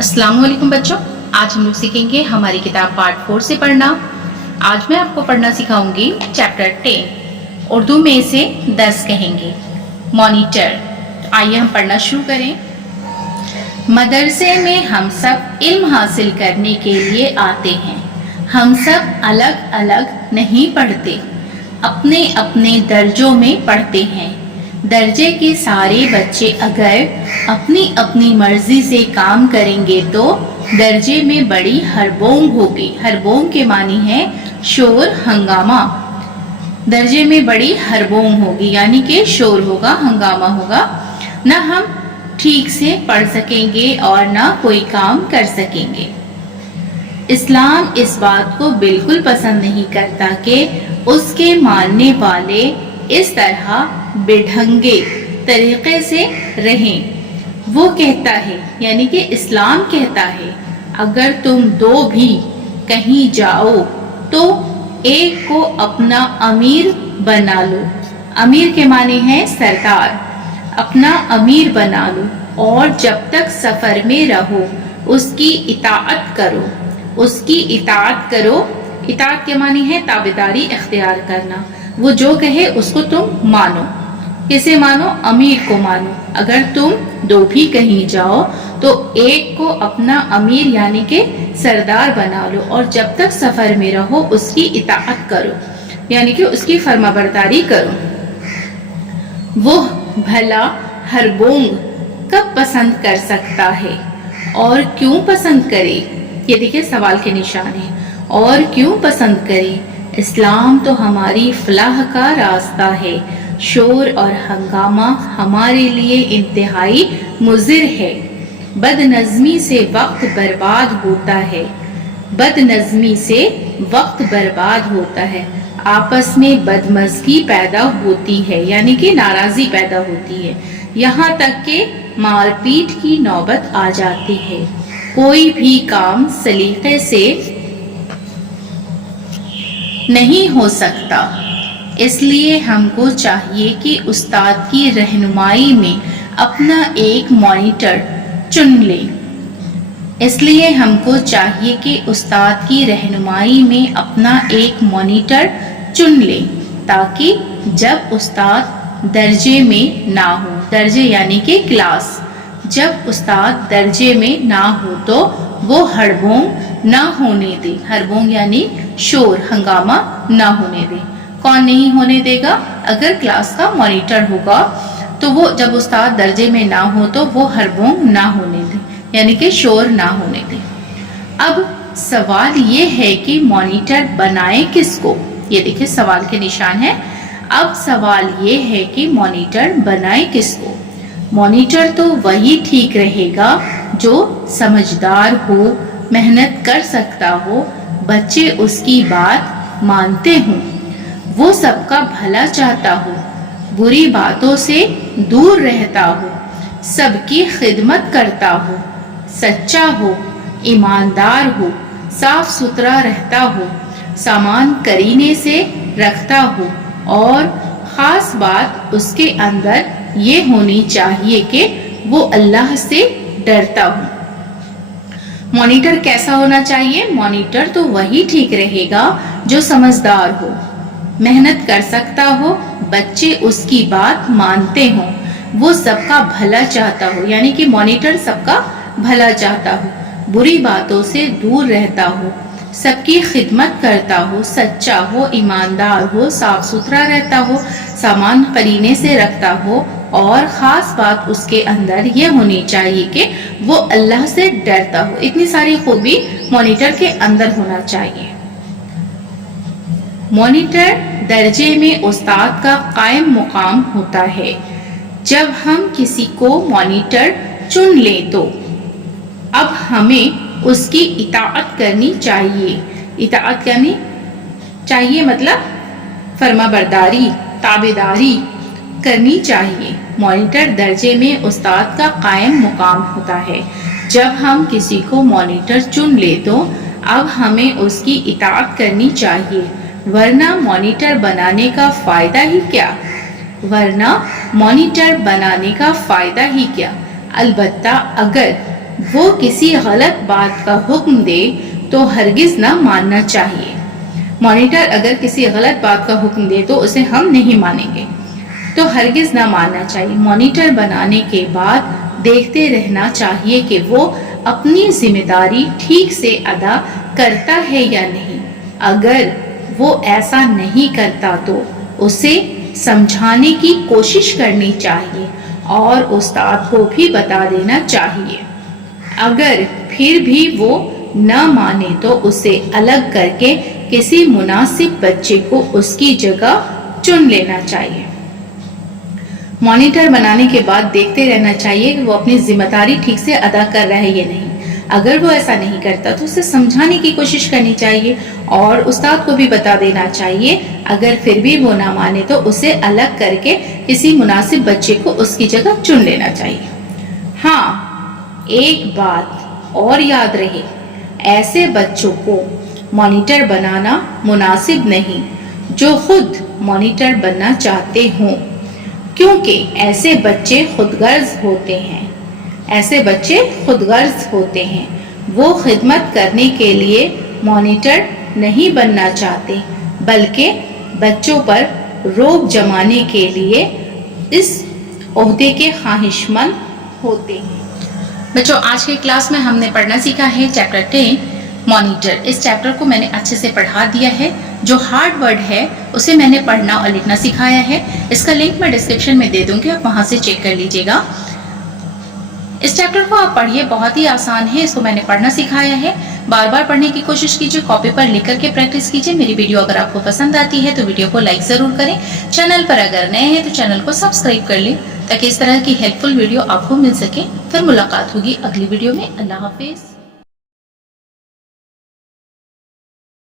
अस्सलाम वालेकुम बच्चों, आज हम लोग सीखेंगे हमारी किताब पार्ट 4 से पढ़ना। आज मैं आपको पढ़ना सिखाऊंगी चैप्टर 10। उर्दू में इसे 10 कहेंगे, मॉनिटर। आइए हम पढ़ना शुरू करें। मदरसे में हम सब इल्म हासिल करने के लिए आते हैं। हम सब अलग अलग नहीं पढ़ते, अपने अपने दर्जों में पढ़ते हैं। दर्जे के सारे बच्चे अगर अपनी अपनी मर्जी से काम करेंगे तो दर्जे में बड़ी हड़बोंग होगी। हड़बोंग के मानी है शोर हंगामा। दर्जे में बड़ी हड़बोंग होगी यानी कि शोर होगा, हंगामा होगा, न हम ठीक से पढ़ सकेंगे और न कोई काम कर सकेंगे। इस्लाम इस बात को बिल्कुल पसंद नहीं करता कि उसके मानने वाले इस तरह बेढंगे तरीके से रहें। वो कहता है यानी कि इस्लाम कहता है, अगर तुम दो भी कहीं जाओ तो एक को अपना अमीर बना लो। अमीर के माने हैं सरदार। अपना अमीर बना लो और जब तक सफर में रहो उसकी इताअत करो। उसकी इताअत करो। इताअत के माने है ताबेदारी इख्तियार करना। वो जो कहे उसको तुम मानो। किसे मानो? अमीर को मानो। अगर तुम दो भी कहीं जाओ तो एक को अपना अमीर यानी कि सरदार बना लो और जब तक सफर में रहो उसकी इताअत करो यानी कि उसकी फर्माबरदारी करो। वो भला हरबोंग कब पसंद कर सकता है और क्यों पसंद करे? ये देखिए सवाल के निशान है। और क्यों पसंद करे? इस्लाम तो हमारी फलाह का रास्ता है। शोर और हंगामा हमारे लिए इंतहाई मुज़िर है। बदनज़मी से वक्त बर्बाद होता है। बदनज़मी से वक्त बर्बाद होता है। आपस में बदमज़गी पैदा होती है यानी कि नाराज़ी पैदा होती है। यहाँ तक कि मारपीट की नौबत आ जाती है। कोई भी काम सलीके से नहीं हो सकता। इसलिए हमको चाहिए कि उस्ताद की रहनुमाई में अपना एक मॉनिटर चुन लें। इसलिए हमको चाहिए कि उस्ताद की रहनुमाई में अपना एक मॉनिटर चुन लें ताकि जब उस्ताद दर्जे में ना हो, दर्जे यानी कि क्लास, जब उस्ताद दर्जे में ना हो तो वो हड़बोंग ना होने दे। हड़बोंग यानी शोर हंगामा ना होने दे। कौन नहीं होने देगा? अगर क्लास का मॉनिटर होगा तो वो जब उस्ताद दर्जे में ना हो तो वो हड़बोंग ना होने दे यानी कि शोर ना होने दे। अब सवाल ये है कि मॉनिटर बनाए किसको? ये देखिए सवाल के निशान है। अब सवाल ये है कि मॉनिटर बनाए किसको? मॉनिटर तो वही ठीक रहेगा जो समझदार हो, मेहनत कर सकता हो, बच्चे उसकी बात मानते हों, वो सबका भला चाहता हो, बुरी बातों से दूर रहता हो, सबकी खिदमत करता हो, सच्चा हो, ईमानदार हो, साफ सुथरा रहता हो, सामान करीने से रखता हो और ख़ास बात उसके अंदर ये होनी चाहिए कि वो अल्लाह से डरता हो। मॉनिटर कैसा होना चाहिए? मॉनिटर तो वही ठीक रहेगा जो समझदार हो, मेहनत कर सकता हो, बच्चे उसकी बात मानते हों, वो सबका भला चाहता हो यानी कि मॉनिटर सबका भला चाहता हो, बुरी बातों से दूर रहता हो, सबकी खिदमत करता हो, सच्चा हो, ईमानदार हो, साफ सुथरा रहता हो, सामान करीने से रखता हो और ख़ास बात उसके अंदर ये होनी चाहिए कि वो अल्लाह से डरता हो। इतनी सारी खूबी मॉनिटर के अंदर होना चाहिए। मॉनिटर दर्जे में उस्ताद का कायम मुकाम होता है। जब हम किसी को मॉनिटर चुन लें तो अब हमें उसकी इताअत करनी चाहिए। इताअत करनी चाहिए मतलब फर्माबरदारी, ताबेदारी करनी चाहिए। मॉनिटर दर्जे में उस्ताद का कायम मुकाम होता है। जब हम किसी को मॉनिटर चुन ले तो अब हमें उसकी इताअत करनी चाहिए, वरना मॉनिटर बनाने का फ़ायदा ही क्या? वरना मॉनिटर बनाने का फ़ायदा ही क्या? अलबत्ता अगर वो किसी गलत बात का हुक्म दे तो हरगिज न मानना चाहिए। मॉनिटर अगर किसी गलत बात का हुक्म दे तो उसे हम नहीं मानेंगे, तो हरगिज न मानना चाहिए। मॉनिटर बनाने के बाद देखते रहना चाहिए कि वो अपनी जिम्मेदारी ठीक से अदा करता है या नहीं। अगर वो ऐसा नहीं करता तो उसे समझाने की कोशिश करनी चाहिए और उस्ताद को भी बता देना चाहिए। अगर फिर भी वो न माने तो उसे अलग करके किसी मुनासिब बच्चे को उसकी जगह चुन लेना चाहिए। मॉनिटर बनाने के बाद देखते रहना चाहिए कि वो अपनी जिम्मेदारी ठीक से अदा कर रहा है या नहीं। अगर वो ऐसा नहीं करता तो उसे समझाने की कोशिश करनी चाहिए और उस्ताद को भी बता देना चाहिए। अगर फिर भी वो ना माने तो उसे अलग करके किसी मुनासिब बच्चे को उसकी जगह चुन लेना चाहिए। हाँ, एक बात और याद रहे, ऐसे बच्चों को मॉनिटर बनाना मुनासिब नहीं जो खुद मॉनिटर बनना चाहते हों, क्योंकि ऐसे बच्चे खुदगर्ज होते हैं। वो खिदमत करने के लिए मॉनिटर नहीं बनना चाहते, बल्कि बच्चों पर रोब जमाने के लिए इस ओहदे के ख्वाहिशमंद होते हैं। बच्चों, आज के क्लास में हमने पढ़ना सीखा है चैप्टर 10 मॉनिटर। इस चैप्टर को मैंने अच्छे से पढ़ा दिया है। जो हार्ड वर्ड है उसे मैंने पढ़ना और लिखना सिखाया है। इसका लिंक मैं डिस्क्रिप्शन में दे दूंगी, आप वहां से चेक कर लीजिएगा। इस चैप्टर को आप पढ़िए, बहुत ही आसान है। इसको मैंने पढ़ना सिखाया है। बार बार पढ़ने की कोशिश कीजिए, कॉपी पर लिख करके प्रैक्टिस कीजिए। मेरी वीडियो अगर आपको पसंद आती है तो वीडियो को लाइक जरूर करें। चैनल पर अगर नए हैं तो चैनल को सब्सक्राइब कर लें ताकि इस तरह की हेल्पफुल वीडियो आपको मिल सके। फिर मुलाकात होगी अगली वीडियो में। अल्लाह हाफिज।